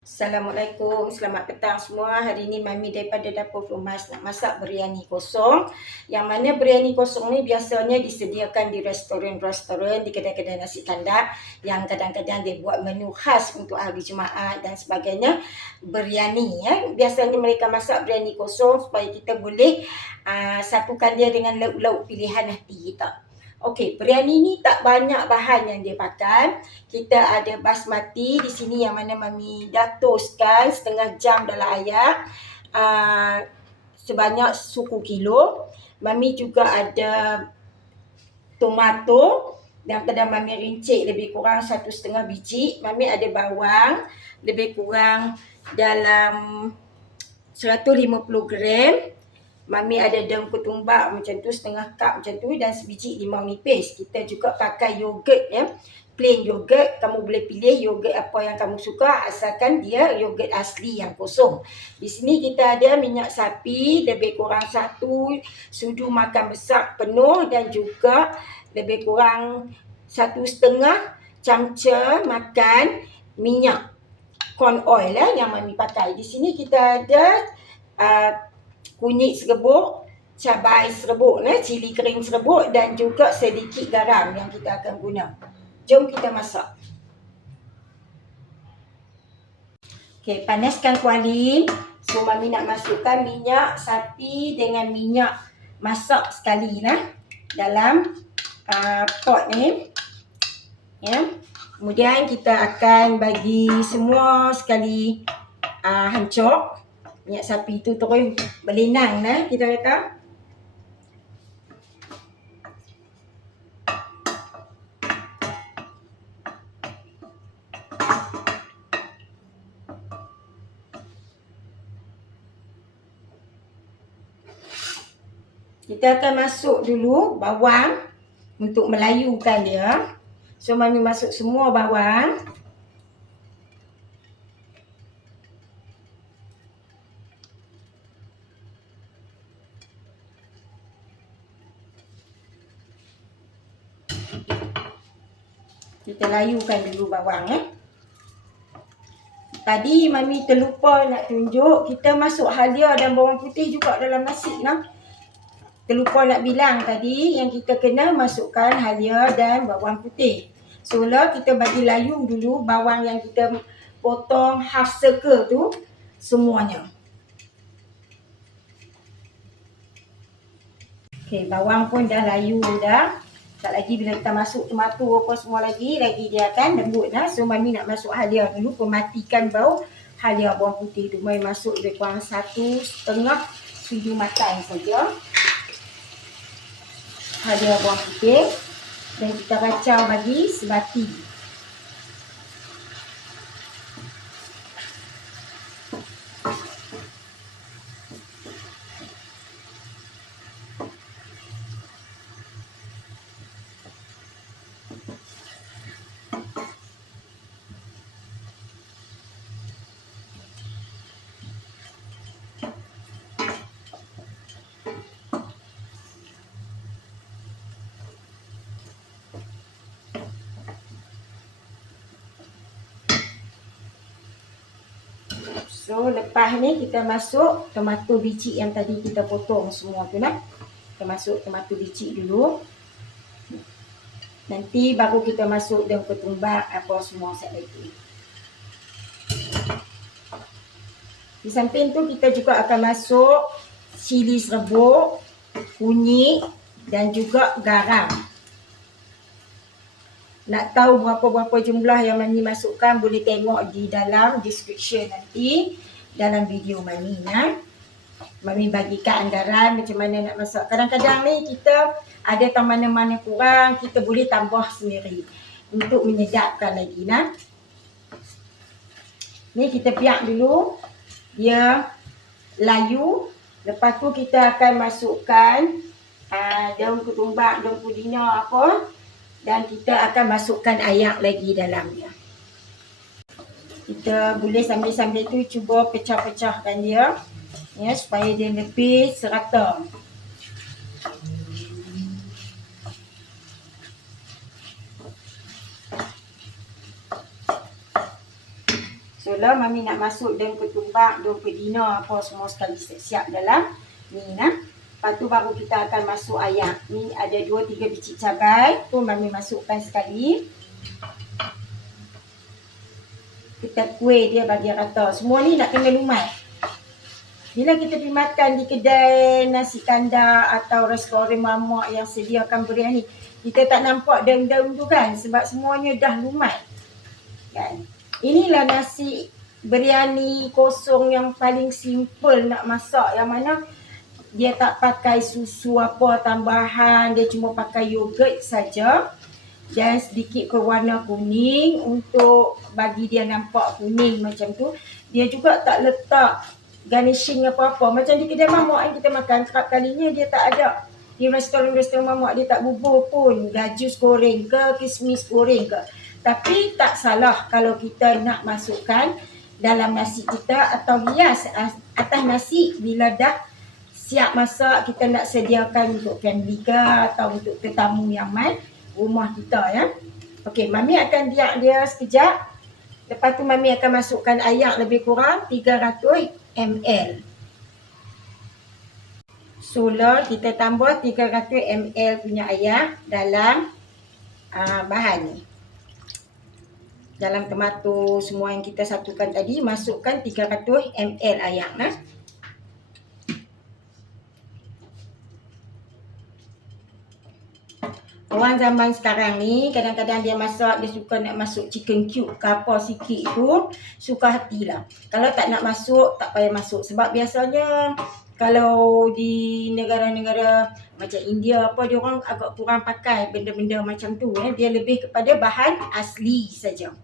Assalamualaikum, selamat petang semua. Hari ini Mami daripada Dapur Frumas nak masak biryani kosong. Yang mana biryani kosong ni biasanya disediakan di restoran-restoran, di kedai-kedai nasi kandar yang kadang-kadang dia buat menu khas untuk hari Jumaat dan sebagainya. Biryani ya. Biasanya mereka masak biryani kosong supaya kita boleh satukan dia dengan lauk-lauk pilihan hati kita. Okey, biryani ni tak banyak bahan yang dia pakai. Kita ada basmati di sini yang mana Mami dah toastkan setengah jam dalam air sebanyak suku kilo. Mami juga ada tomato yang kadang Mami rincik lebih kurang 1,5 biji. Mami ada bawang lebih kurang dalam 150 gram. Mami ada daun ketumbar macam tu, setengah cup macam tu, dan sebiji limau nipis. Kita juga pakai yogurt ya, plain yogurt. Kamu boleh pilih yogurt apa yang kamu suka asalkan dia yogurt asli yang kosong. Di sini kita ada minyak sapi lebih kurang 1 sudu makan besar penuh dan juga lebih kurang 1,5 camca makan minyak corn oil yang Mami pakai. Di sini kita ada kunyit serbuk, cabai serbuk, cili kering serbuk dan juga sedikit garam yang kita akan guna. Jom kita masak. Okey, panaskan kuali. So, Mami nak masukkan minyak sapi dengan minyak masak sekali dalam pot ni. Ya. Kemudian kita akan bagi semua sekali hancur. Minyak sapi tu terus berlinang kita kata. Kita akan masuk dulu bawang untuk melayukan dia. So, Mami masuk semua bawang. Kita layukan dulu bawang Tadi Mami terlupa nak tunjuk, kita masuk halia dan bawang putih juga dalam nasi Terlupa nak bilang tadi yang kita kena masukkan halia dan bawang putih. So lah kita bagi layu dulu bawang yang kita potong half circle tu semuanya. Okey, bawang pun dah layu dah. Tak lagi bila kita masuk tomato apa semua lagi dia akan lembut So Mami nak masuk halia dulu, pematikan bau halia bawang putih tu. Mami masuk lebih kurang 1,5 sudu makan saja. Halia bawang putih dan kita kacau bagi sebati. So, lepas ni kita masuk tomato biji yang tadi kita potong semua tu Kita masuk tomato biji dulu. Nanti baru kita masuk daun ketumbar apa semua set lagi. Di samping tu kita juga akan masuk cili serbuk, kunyit dan juga garam. Nak tahu berapa-berapa jumlah yang Mami masukkan boleh tengok di dalam description nanti dalam video Mami Mami bagikan anggaran macam mana nak masak. Kadang-kadang ni kita ada mana-mana kurang, kita boleh tambah sendiri untuk menyedapkan lagi Ni kita piak dulu dia layu. Lepas tu kita akan masukkan daun ketumbar, daun pudina apa. Dan kita akan masukkan air lagi dalamnya. Kita boleh sambil-sambil tu cuba pecah-pecahkan dia supaya dia lebih serata. So lah mami nak masuk dan ketumbak, dan pedina apa semua sekali siap-siap dalam ni nah. Lepas tu baru kita akan masuk ayak. Ni ada 2-3 biji cabai pun mami masukkan sekali. Kita kuih dia bagi rata. Semua ni nak kena lumai. Bila kita pergi makan di kedai nasi kandar atau restoran mamak yang sediakan biryani, kita tak nampak daun-daun tu kan, sebab semuanya dah lumai. Kan? Inilah nasi biryani kosong yang paling simple nak masak, yang mana dia tak pakai susu apa tambahan, dia cuma pakai yogurt saja dan sedikit berwarna kuning untuk bagi dia nampak kuning macam tu. Dia juga tak letak garnishing apa-apa. Macam di kedai mamak yang kita makan, kerap kalinya dia tak ada. Di restoran-restoran mamak dia tak bubur pun gajus goreng ke, kismis goreng ke. Tapi tak salah kalau kita nak masukkan dalam nasi kita atau hias atas nasi bila dah siap masak, kita nak sediakan untuk family ke atau untuk tetamu yang mai rumah kita ya. Okey, mami akan biar dia sekejap. Lepas tu mami akan masukkan ayak lebih kurang 300 ml. Solar kita tambah 300 ml punya ayak dalam bahan ni. Dalam tomato semua yang kita satukan tadi, masukkan 300 ml ayak nah. Orang zaman sekarang ni kadang-kadang dia masak, dia suka nak masuk chicken cube ke apa sikit tu, suka hatilah. Kalau tak nak masuk, tak payah masuk. Sebab biasanya kalau di negara-negara macam India apa, dia orang agak kurang pakai benda-benda macam tu ya. Dia lebih kepada bahan asli saja.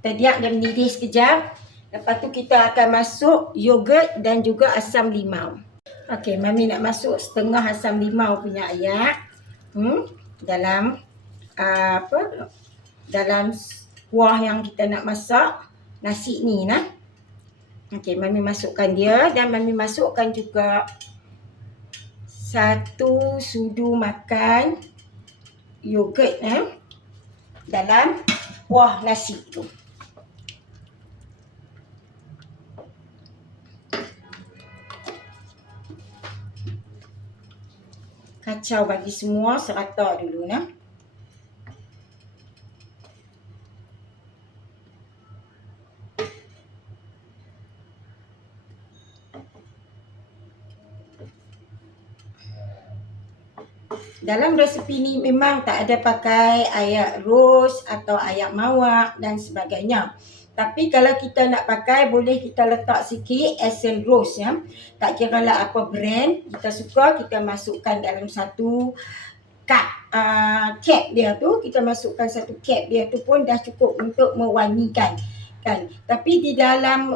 Kita diam dia mendidih sekejap. Lepas tu kita akan masuk yogurt dan juga asam limau. Okey, mami nak masuk setengah asam limau punya ayak dalam dalam kuah yang kita nak masak nasi ni nah. Okey, mami masukkan dia dan mami masukkan juga 1 sudu makan yogurt dalam kuah nasi tu. Kacau bagi semua serata dulu nah. Dalam resepi ni memang tak ada pakai ayak ros atau ayak mawar dan sebagainya. Tapi kalau kita nak pakai, boleh kita letak sikit esen rose ya. Tak kira lah apa brand kita suka, kita masukkan dalam 1 cup cap dia tu. Kita masukkan 1 cap dia tu pun dah cukup untuk mewangikan kan. Tapi di dalam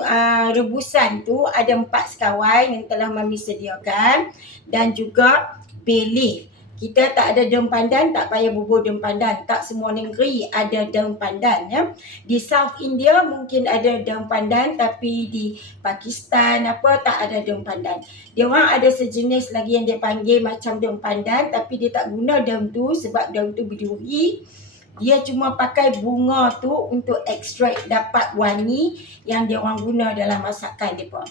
rebusan tu ada 4 sekawai yang telah mami sediakan dan juga bay leaf. Kita tak ada daun pandan, tak payah bubur daun pandan. Tak semua negeri ada daun pandan ya. Di South India mungkin ada daun pandan, tapi di Pakistan apa tak ada daun pandan. Dia orang ada sejenis lagi yang dia panggil macam daun pandan, tapi dia tak guna daun tu sebab daun tu berduri. Dia cuma pakai bunga tu untuk ekstrak dapat wangi yang dia orang guna dalam masakan depa.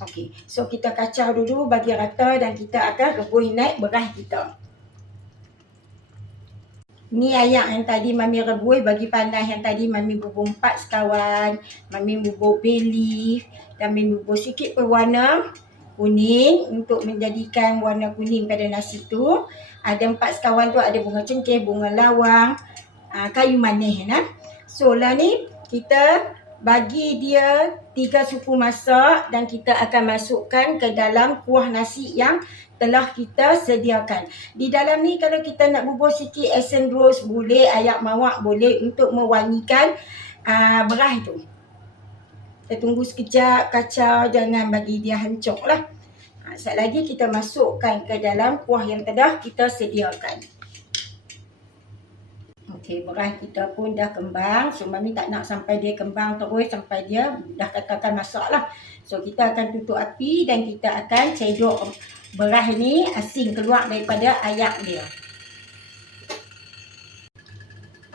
Okey, so kita kacau dulu bagi rata dan kita akan rebus naik beras kita. Ni ayak yang tadi mami rebus bagi panas yang tadi mami bubur 4 sekawan, mami bubur bay leaf dan mami bubur sikit berwarna kuning untuk menjadikan warna kuning pada nasi tu. Ada 4 sekawan tu ada bunga cengkeh, bunga lawang, kayu manis nah. So lah ni kita bagi dia 3 suku masak dan kita akan masukkan ke dalam kuah nasi yang telah kita sediakan. Di dalam ni kalau kita nak bubur sikit esen rose boleh, ayak mawar boleh untuk mewangikan beras tu. Kita tunggu sekejap, kacau, jangan bagi dia hancur lah. Sekejap lagi kita masukkan ke dalam kuah yang telah kita sediakan. Okey, beras kita pun dah kembang. So mami tak nak sampai dia kembang terus sampai dia dah katakan masak lah. So kita akan tutup api dan kita akan cedok beras ni asing keluar daripada ayak dia.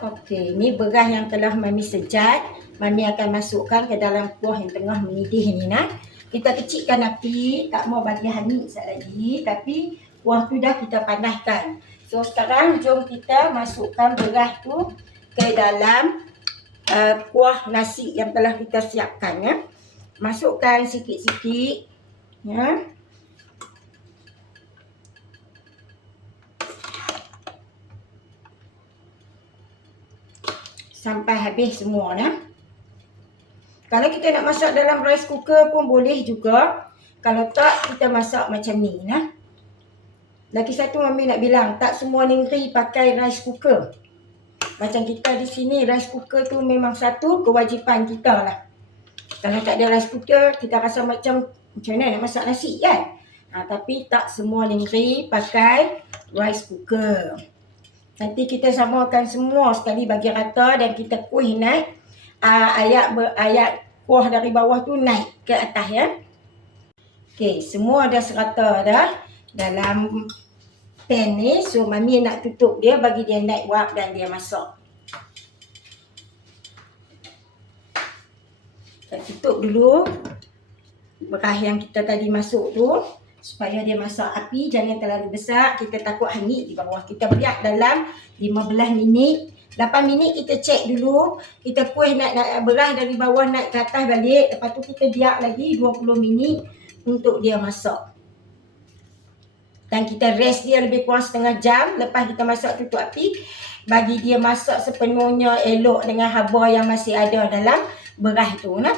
Okey, ni beras yang telah Mami sejat. Mami akan masukkan ke dalam kuah yang tengah mendidih ni nak. Kita kecilkan api, tak mau bagi hanyut sekali lagi, tapi kuah tu dah kita panaskan. So sekarang jom kita masukkan beras tu ke dalam kuah nasi yang telah kita siapkan ya. Masukkan sikit-sikit ya. Sampai habis semua nah. Kalau kita nak masak dalam rice cooker pun boleh juga. Kalau tak, kita masak macam ni nah. Lagi satu Mami nak bilang, tak semua negeri pakai rice cooker. Macam kita di sini, rice cooker tu memang satu kewajipan kita lah. Kalau tak ada rice cooker, kita rasa macam mana nak masak nasi kan? Tapi tak semua negeri pakai rice cooker. Nanti kita samakan semua sekali bagi rata dan kita kuih naik. Ayat kuah dari bawah tu naik ke atas ya. Okey, semua dah serata dah dalam pan ni. So Mami nak tutup dia bagi dia naik wap dan dia masak. Kita tutup dulu beras yang kita tadi masuk tu supaya dia masak. Api jangan terlalu besar, kita takut hanyut di bawah. Kita biar dalam 15 minit. 8 minit kita cek dulu. Kita kuih naik beras dari bawah naik ke atas balik. Lepas tu kita biar lagi 20 minit untuk dia masak. Dan kita rest dia lebih kurang setengah jam. Lepas kita masak, tutup api. Bagi dia masak sepenuhnya elok dengan haba yang masih ada dalam beras tu nah.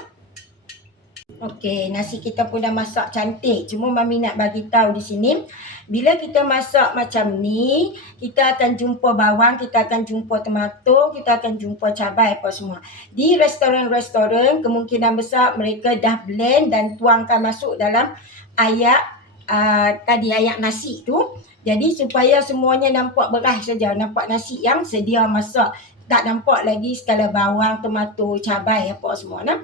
Okey, nasi kita pun dah masak cantik. Cuma Mami nak bagi tahu di sini, bila kita masak macam ni, kita akan jumpa bawang, kita akan jumpa tomato, kita akan jumpa cabai apa semua. Di restoran-restoran kemungkinan besar mereka dah blend dan tuangkan masuk dalam ayak nasi tu. Jadi supaya semuanya nampak beras saja, nampak nasi yang sedia masak. Tak nampak lagi sekala bawang, tomato, cabai apa semua nah.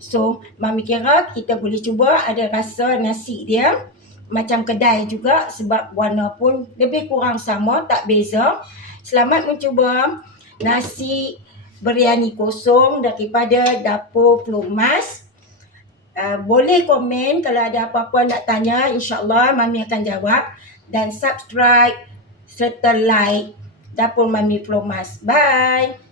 So, Mami kira kita boleh cuba ada rasa nasi dia macam kedai juga sebab warna pun lebih kurang sama, tak beza. Selamat mencuba nasi biryani kosong daripada Dapur Pulau Mas. Boleh komen kalau ada apa-apa nak tanya, insya-Allah Mami akan jawab. Dan subscribe serta like Dapur Mami Pulau Mas. Bye!